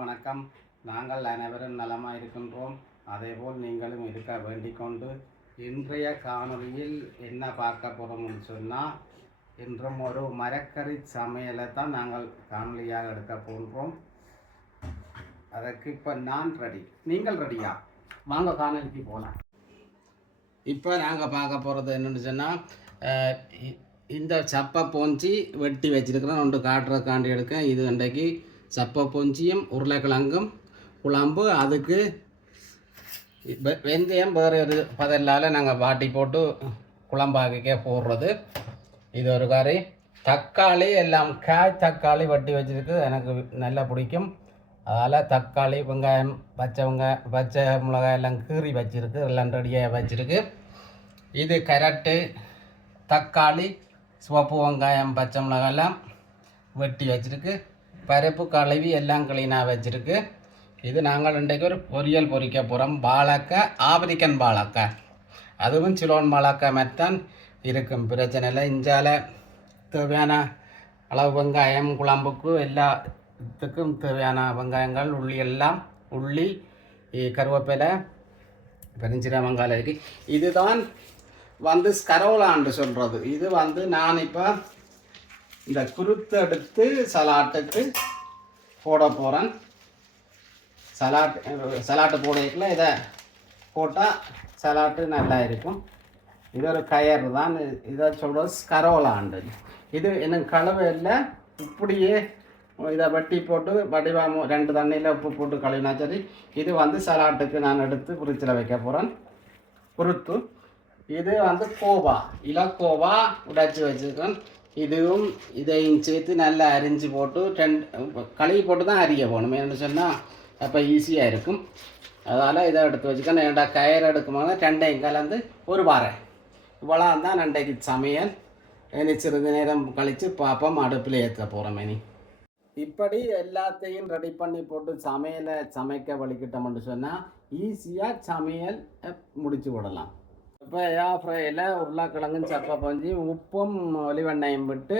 வணக்கம். நாங்கள் அனைவரும் நலமாக இருக்கின்றோம். அதேபோல் நீங்களும் இருக்க வேண்டிக் கொண்டு இன்றைய காணொலியில் என்ன பார்க்க போகிறோம்னு சொன்னால், இன்றும் ஒரு மரக்கறி சமையலை தான் நாங்கள் காணொலியாக எடுக்க போன்றோம். அதற்கு இப்போ நான் ரெடி, நீங்கள் ரெடியா? வாங்க காணொலிக்கு போகலாம். இப்போ நாங்கள் பார்க்க போகிறது என்னென்னு சொன்னால், இந்த சப்பை போஞ்சி வெட்டி வச்சுருக்கிறேன். ஒன்று காட்டுறதுக்காண்டி எடுக்கேன். இது இன்றைக்கு சப்பை பொஞ்சியும் உருளைக்கிழங்கும் குழம்பு. அதுக்கு வெந்தயம் வேறு ஒரு பதிலால் நாங்கள் வாட்டி போட்டு குழம்பாக்கிக்க போடுறது. இது ஒரு கறி. தக்காளி எல்லாம் காய் தக்காளி வெட்டி வச்சுருக்கு, எனக்கு நல்லா பிடிக்கும். அதால் தக்காளி வெங்காயம் பச்சை மிளகாய் எல்லாம் கீறி வச்சுருக்கு, எல்லாம் ரெடியாக வச்சுருக்கு. இது கரட்டு தக்காளி சிவப்பு வெங்காயம் பச்சை மிளகாயெல்லாம் வெட்டி வச்சுருக்கு. பருப்பு கழுவி எல்லாம் க்ளீனாக வச்சுருக்கு. இது நாங்கள் இன்றைக்கு ஒரு பொரியல் பொரிக்க போகிறோம். வாழைக்காய், ஆப்பிரிக்கன் வாழைக்காய், அதுவும் சிலோன் வாழைக்காய் மாதிரித்தான் இருக்கும், பிரச்சனை இல்லை. இஞ்சால தேவையான அளவு வெங்காயம், குழம்புக்கு எல்லாத்துக்கும் தேவையான வெங்காயங்கள், உள்ளி கருவேப்பிலை, பெருஞ்சீரக வெங்காயம் இருக்குது. இதுதான் ஸ்கரோலான்னு சொல்கிறது. இது நான் இப்போ இந்த குருத்து எடுத்து சலாட்டுக்கு போட போகிறேன். சலாட்டு போடல இதை போட்டால் சலாட்டு நல்லா இருக்கும். இது ஒரு கயர் தான். இதை சொல்கிறது ஸ்கரோலாண்டு. இது எனக்கு கழுவு இல்லை, இப்படியே இதை வெட்டி போட்டு வடிவாம 2 தண்ணியில் உப்பு போட்டு கழுவினா சரி. இது சலாட்டுக்கு நான் எடுத்து ஃப்ரிட்ஜில் வைக்க போகிறேன். குருத்து. இது கோவா, இலக்கோவா உடைச்சி வச்சுருக்கேன். இதுவும் இதையும் சேர்த்து நல்லா அரிஞ்சு போட்டு கழுவி போட்டு தான் அரிய போகணும். என்ன சொன்னால் அப்போ ஈஸியாக இருக்கும். அதால் இதை எடுத்து வச்சுக்கணும். ஏன்டா கயிறு எடுக்கும்போது 2ஐயும் கலந்து ஒரு வாரம் இவ்வளோ தான் அன்றைக்கு சமையல். இனி சிறிது நேரம் கழித்து பார்ப்போம், அடுப்பில் ஏற்ற போகிறோம். இனி இப்படி எல்லாத்தையும் ரெடி பண்ணி போட்டு சமைக்க வலிக்கிட்டோம்னு சொன்னால் ஈஸியாக சமையல் முடிச்சு விடலாம். இப்போ ஏர் ஃப்ரையில் உருளைக்கிழங்கும் சப்பை பஞ்சி உப்பும் ஒலிவெண்ணையும் விட்டு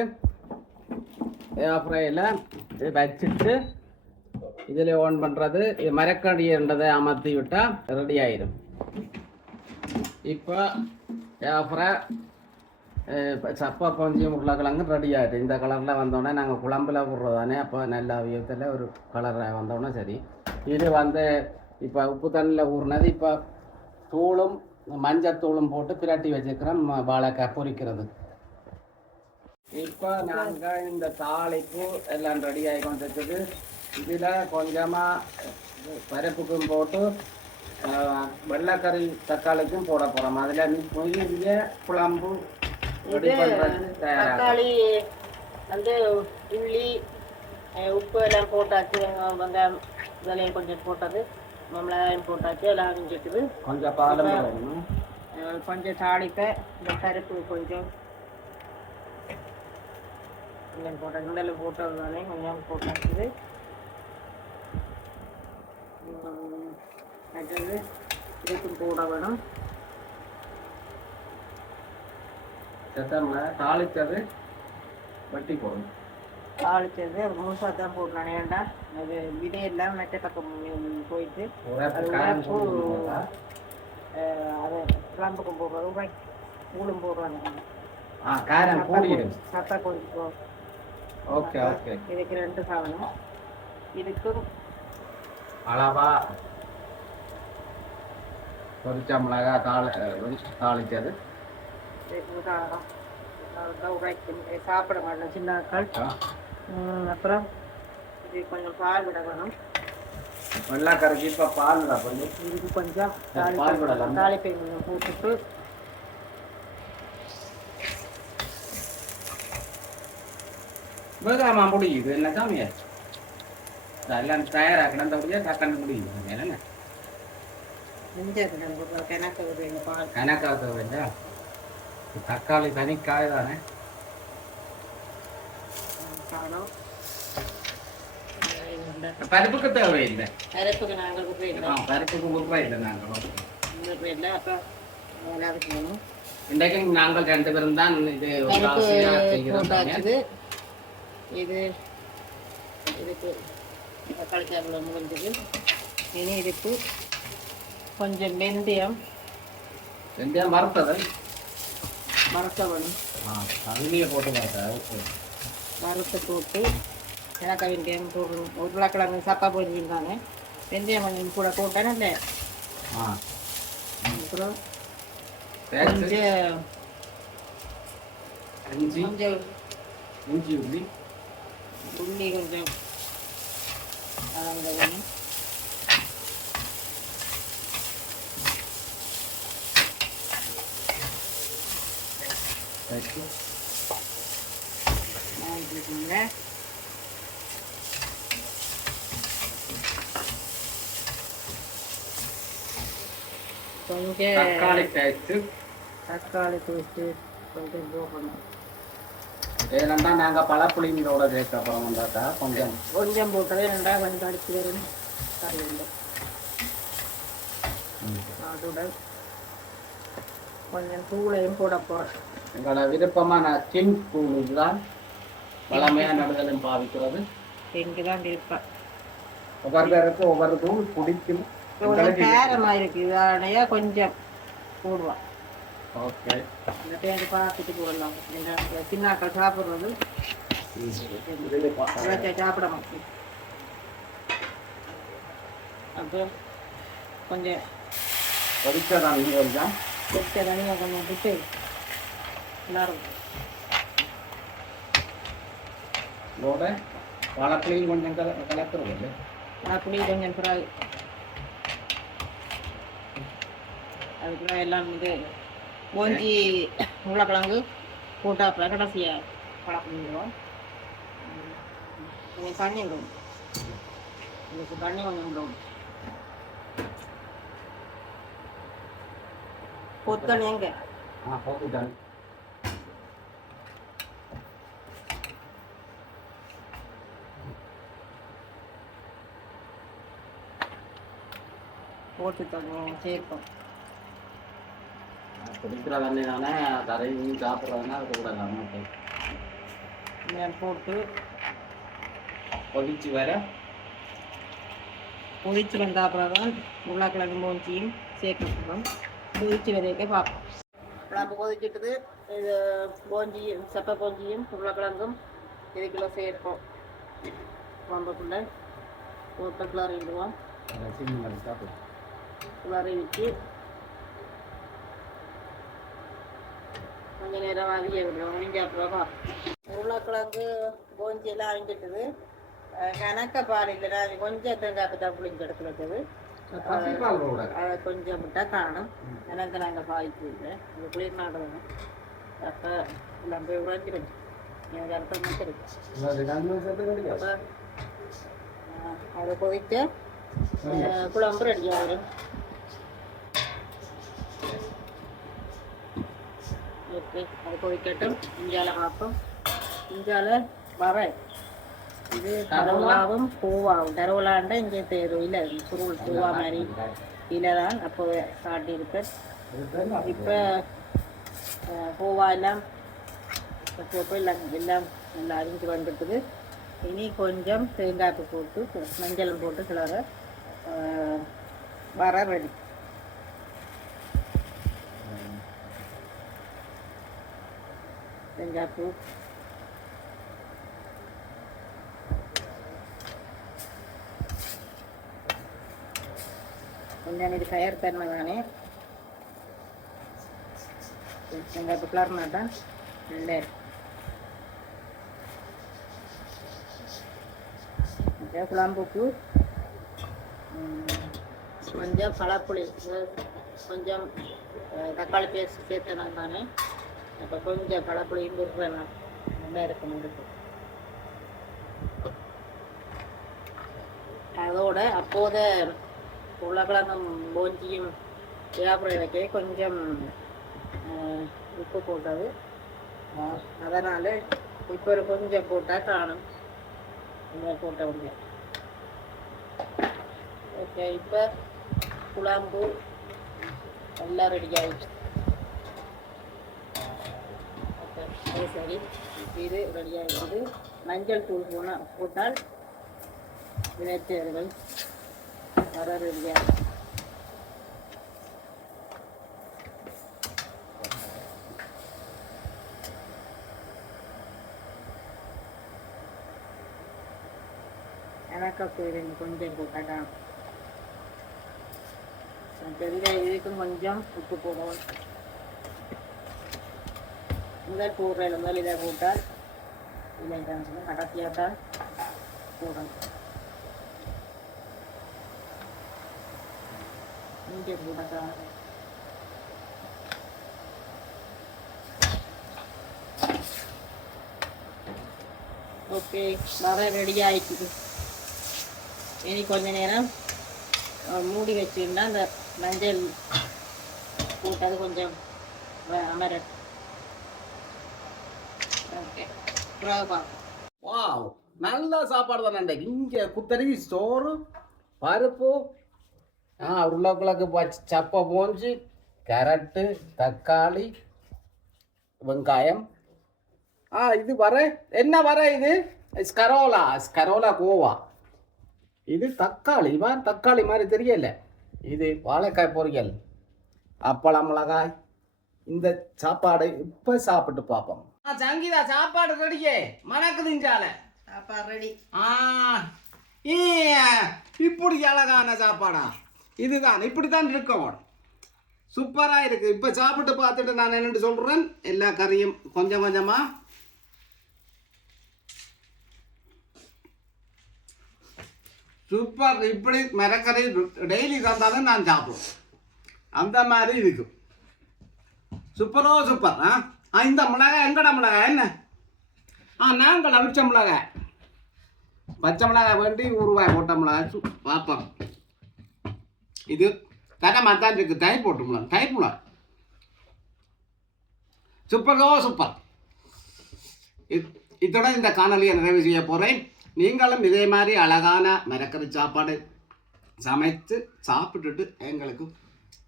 ஏர் ஃப்ரையில் வச்சுட்டு இதில் ஓன் பண்ணுறது. மரக்கடின்றதை அமர்த்தி விட்டால் ரெடி ஆயிடும். இப்போ ஏர் ஃப்ரை சப்பை பஞ்சியும் உருளைக்கிழங்கும் ரெடி ஆகிடும். இந்த கலரில் வந்தோடனே நாங்கள் குழம்புல விட்றதானே, அப்போ நல்ல வியத்தில் ஒரு கலரில் வந்தோடனே சரி. இது இப்போ உப்பு தண்ணியில் ஊறினது. இப்போ தூளும் மஞ்சத்தூளும் போட்டு பிரட்டி வச்சுக்கிறோம் வாழைக்காய் பொரிக்கிறது. இப்போ நாங்கள் இந்த தாளிப்பு எல்லாம் ரெடி ஆகி கொண்டிருக்குது. இதில் கொஞ்சமாக பருப்புக்கும் போட்டு வெள்ளைக்கறி தக்காளிக்கும் போட போகிறோம். அதில் பெரிய குழம்பு ரெடி பண்ணுறது தயாராக. தக்காளி உள்ளி உப்பு எல்லாம் போட்டாச்சு, வெங்காயம் இதெல்லாம் கொஞ்சம் போட்டது, மிளகாயம் போட்டாச்சு, எல்லாம் அரிஞ்சிட்டுது. கொஞ்சம் பாலம் கொஞ்சம் தாளிக்க இந்த பருப்பு கொஞ்சம் போட்டாச்சு. உடல் போட்டது தானே கொஞ்சம் போட்டாச்சுது. அடுத்தது இதுக்கும் போட வேணும். தாளிச்சது வட்டி போடணும். தாளிச்சது முழுசாக தான் போடுறானே. ஏண்டா அது விதையெல்லாம் மெட்ட பக்கம் போயிட்டு அதை குழம்புக்கும் போடுறது கூடும் போடுறாங்க. சத்தா கொஞ்சம் இதுக்கு 2 சாதனம். இதுக்கும் அளவா பொரிச்ச மிளகா தாளிச்சது சாப்பிட மாட்டோம் சின்ன ஆட்கள். அப்புறம் இது கொஞ்சம் பால் விட வேணும். வெள்ளைக்கரைக்கு இப்போ பால் விட கொஞ்சம். இதுக்கு கொஞ்சம் தாளிப்பை கொஞ்சம் போட்டுட்டு வேகாமா முடியுது. என்ன சாமியார் எல்லாம் தயாராக்கணும். முடியாது டக்குன்னு முடியுது. என்னங்க கணக்காக வேண்டா. தக்காளி தனிக்காய் தானே. பருப்புக்கு தேவையில்லை. பருப்புக்கு நாங்கள் பருப்புக்கு முறை இல்லை. நாங்கள் இன்றைக்கு நாங்கள் 2 பேரும் தான் இது போட்டாச்சு. இது இதுக்கு தக்காளி சாதம் முடிஞ்சது. இனி இதுக்கு கொஞ்சம் வெந்தயம் வறுத்தது வறுக்க வேணும். அதுலேயே போட்டு வறுத்த வறுத்து போட்டு எனக்கு வெந்தயம் போடணும். உருளைக்கிழங்கு சப்பா போட்டுருந்தாங்க. வெந்தயம் கொஞ்சம் கூட போட்டேன்னு இல்லை. அப்புறம் கொஞ்சம் இஞ்சி உள்ளி கொஞ்சம் வேணும். கொஞ்சம் தக்காளி பேஸ்ட்டு கொஞ்சம் போடணும். ஏன்னா நாங்கள் பழப்புளிங்களோட சேர்க்க அப்புறம் வந்தாக்கா கொஞ்சம் கொஞ்சம் போட்டதே ரெண்டாக கொஞ்சம் அடிச்சு வரும். கறி உண்டு அதோட கொஞ்சம் தூளையும் போட போகிறேன். எங்களோட விருப்பமான சின் தூள் தான் பழமையாக நடுதலும் பாவிக்கிறது. இங்கே தான் இருப்பேன். ஒவ்வொரு பேருக்கு ஒவ்வொரு தூள் பிடிக்கும். நேரமாக இருக்குது அதனையா கொஞ்சம் போடுவான். ஓகே இந்த தேடி பார்த்துட்டு போடலாம். சின்னாக்கள் சாப்பிட்றது சாப்பிட மாட்டேன். அப்புறம் கொஞ்சம் கொதிக்க தண்ணி கொஞ்சம் கொஞ்சம் விட்டு எல்லாரும் இதோட பழப்புளியும் கொஞ்சம் கலக்கிறது இல்லை. பழப்புளி கொஞ்சம் பிறகு அதுக்குள்ள எல்லாம் வந்து போஞ்சி உருளைக்கிழங்கு போட்டாப்புல கடைசியாக பழப்பிடுவோம். கொஞ்சம் தண்ணி விடும். இதுக்கு தண்ணி கொஞ்சம் விடும். பொத்தண்ணி எங்க போட்டுட்டாங்க. போட்டு தண்ணி சேர்ப்போம். குடிக்கிற தண்ணி தானே தரையும் சாப்பிட்றதுனா அது கூட போட்டு கொதிச்சு வந்த அப்புறம் தான் உருளைக்கிழங்கு போஞ்சியும் சேர்க்கணும். கொதிச்சு வரைக்க பார்ப்போம். நம்ம கொதிச்சுட்டு இது போஞ்சியும் சப்பை போஞ்சியும் உருளைக்கிழங்கும் இதுக்குள்ள சேர்ப்போம். குழம்புக்குள்ள போட்டு கிளறிடுவோம். கிளறி வச்சு கொஞ்சம் நேரம் அவிய விடுவோம். அப்புறமா உருளைக்கிழங்கு போஞ்சியெல்லாம் அவிஞ்சிட்டுது. கணக்க பால் இல்லைன்னா அது கொஞ்சம் தேங்காய்ப்பு தான் புளிஞ்சு எடுக்கிறது. அதை கொஞ்சம் விட்டால் காணும். எனக்கு நாங்கள் பாய்ச்சி இல்லை. அது குளிர் நாடுவோம். அப்போ எல்லாம் போய் உழைச்சிடும். எனக்கு அர்த்தம் மட்டும் இருக்கு. அப்போ அதை கொதித்து குழம்பு ரெடி ஆகிடும். ஓகே அது கொதிக்கட்டும். இஞ்சால பார்ப்போம். இஞ்சால வர இது தரோலாவும் பூவாவும். தரோலாண்டா இங்கே தேரும் இல்லை சுருள் பூவா மாதிரி இல்லை தான் அப்போ காட்டியிருப்பேன். இப்போ பூவா எல்லாம் எல்லாம் எல்லாம் நல்லா அரிஞ்சு வந்துட்டுது. இனி கொஞ்சம் தேங்காய்ப்பு போட்டு மஞ்சளும் போட்டு கிளற வர ரெடி. தேங்காய்ப்பூ கொஞ்சம் இது கயர் தன்மை தானே. தேங்காய்ப்பு கிளறினாட்டா இல்லை. குழம்புக்கு கொஞ்சம் பழப்புளி கொஞ்சம் தக்காளி பேஸ்ட் சேர்த்தேன் தானே. அப்போ கொஞ்சம் பழப்புளியும் விடுறேன். நான் நல்லா இருக்கும் இருக்கு. அதோட அப்போத உருளைக்கிழங்கும் போஞ்சியும் தேவைப்பட வைக்க கொஞ்சம் உப்பு போட்டது. அதனால் இப்போ ஒரு கொஞ்சம் போட்டால் காணும். போட்ட உடனே ஓகே. இப்போ குழம்பு எல்லாம் ரெடி ஆகிடுச்சு. ஓகே சரி இது ரெடி ஆகிடுது. மஞ்சள் தூள் போட்டால் விளைச்சல்கள் வர ரெடியா. எனக்கு கொஞ்சம் போட்டாக்கா தெரியல. இதுக்கும் கொஞ்சம் உப்பு போடுவோம். முதல் போடுற முதல் இதை போட்டால் இல்லை கடைசியாக தான் போடணும். இங்கே போட்டாக்கா ஓகே வர ரெடி ஆயிடுச்சு. இனி கொஞ்ச நேரம் மூடி வச்சுருந்தா அந்த மஞ்சள் போட்டது கொஞ்சம் அமர. ஓகே வாவ், நல்ல சாப்பாடு தான் அன்றைக்கு. இங்கே குத்தரி சோறு பருப்பு உருளைக்கிழங்கு சப்பை போஞ்சு கேரட்டு தக்காளி வெங்காயம். இது வர என்ன வர இது ஸ்கரோலா கோவா. இது தக்காளி தக்காளி மாதிரி தெரியல. இது வாழைக்காய் பொரியல் அப்பளம் மிளகாய். இந்த சாப்பாடு இப்போ சாப்பிட்டு பார்ப்போம். சங்கீதா சாப்பாடு ரெடியே மணக்குதுஞ்சால சாப்பாடு ரெடி. இப்படி அழகான சாப்பாடா இதுதான். இப்படித்தான் இருக்கும். சூப்பராக இருக்குது. இப்போ சாப்பிட்டு பார்த்துட்டு நான் என்னென்னு சொல்கிறேன். எல்லா கறியும் கொஞ்சம் கொஞ்சமாக சூப்பர். இப்படி மரக்கறி டெய்லி தந்தாலும் நான் சாப்பிடுவேன். அந்த மாதிரி இருக்கும். சூப்பரோ சூப்பர். இந்த மிளகாய் எங்கட மிளகாய் என்ன? நாங்கள் அவிச்ச மிளகாய் பச்சை மிளகாய் வேண்டி ஊறுகாய் போட்ட மிளகாய் பார்ப்போம். இது தரமாக தான் இருக்குது. தயிர் போட்டு மிளகாய் தயிர் மிளகாய் சூப்பரோ சூப்பர். இத்துடன் இந்த காணொலியை நிறைவு செய்ய போகிறேன். நீங்களும் இதே மாதிரி அழகான மரக்கறி சாப்பாடு சமைத்து சாப்பிட்டுட்டு எங்களுக்கு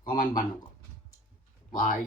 கமெண்ட் பண்ணுங்க. பாய்.